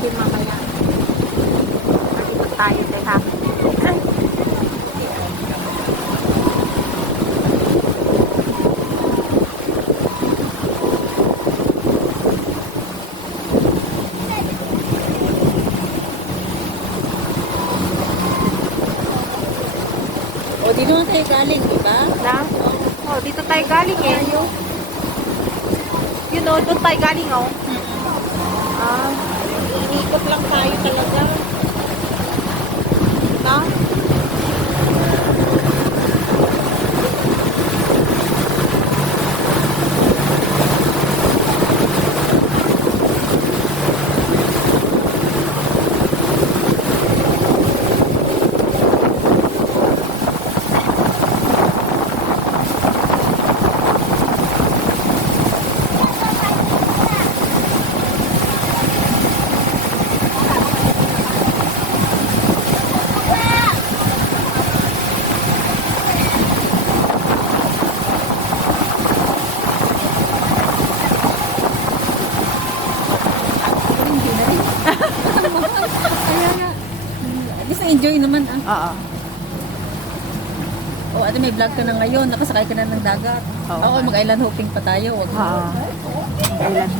natin mamaya. Mag-ikot tayo, teka. O, dito na tayo galing, diba? Na? Oh, dito tayo galing eh. You know, doon tayo galing oh. Ah, Iikot lang tayo talaga. na? Kaya nga. At least na-enjoy naman ah. Oo. O, ate may vlog ka na ngayon. Nakasakay ka na ng dagat. Oo. Ako, mag-island hopping pa tayo. Wag mo. Kailan?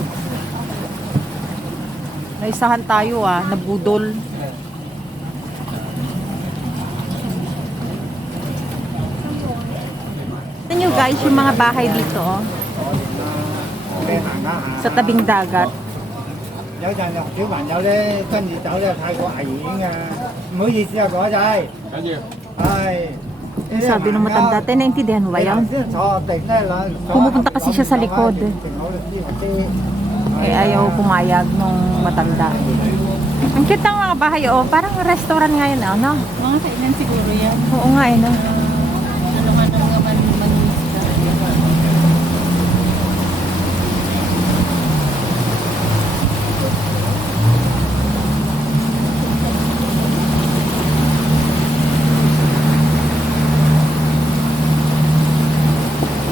Naisahan tayo ah, nabudol. Ito nyo guys, yung mga bahay dito oh. Sa tabing dagat. 有陣有小朋友咧跟住走咧太過危險啊！唔好意思啊，嗰仔。緊要。係。 Sabi ng matanda, naintindihan mo ba yan? Pumupunta kasi siya sa likod. Eh, ayaw pumayag nung matanda. Ang cute ng mga bahay, oh. Parang restaurant nga yun, no? Mga kainan siguro yan. Oo nga, eh, no? Ano nga ng mga manisda.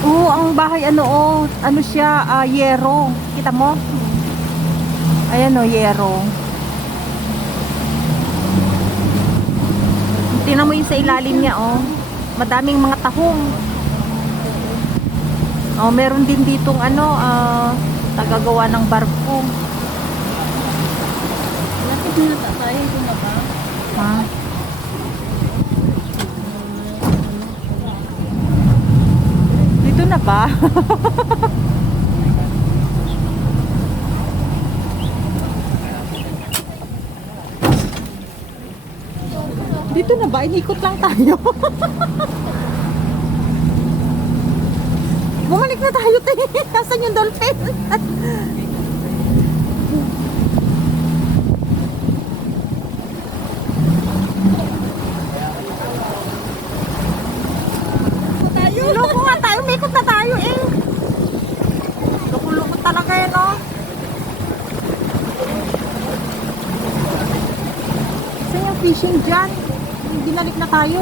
Oo, ang bahay, ano siya, yero. Kita mo? Ayan, oh, yero. Tingnan mo yung sa ilalim niya, oh. Madaming mga tahong. Oh, meron din ditong tagagawa ng barko. Lapit na tayo. Ito na ba? Ha? Dito na ba? Dito na ba? Inikot lang tayo. Bumalik na tayo, te. Nasaan yung dolphin? Loko nga tayo, may ikot na tayo eh. Loko-loko talaga eh, no? Saan yung fishing dyan? Binalik na tayo.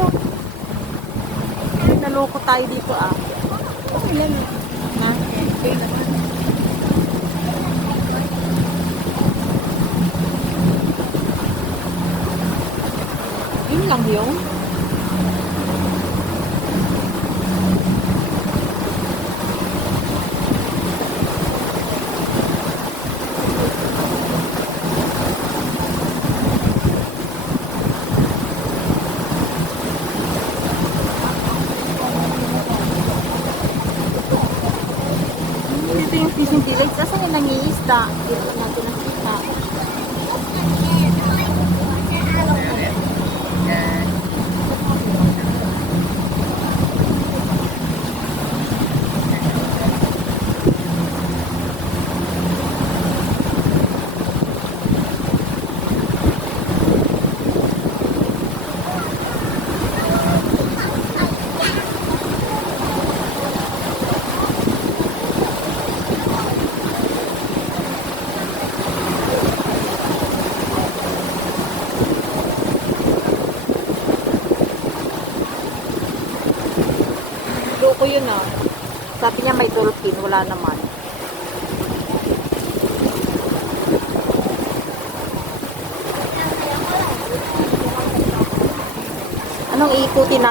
Naloko tayo dito ah. Oh, yan. Na? Okay naman. Yun lang yun. Dito yung fishing village. Asan yung nangiisda? Dito natin nakita. Loko yun ah. Sabi niya may dolphin, wala naman. Anong iikutin natin?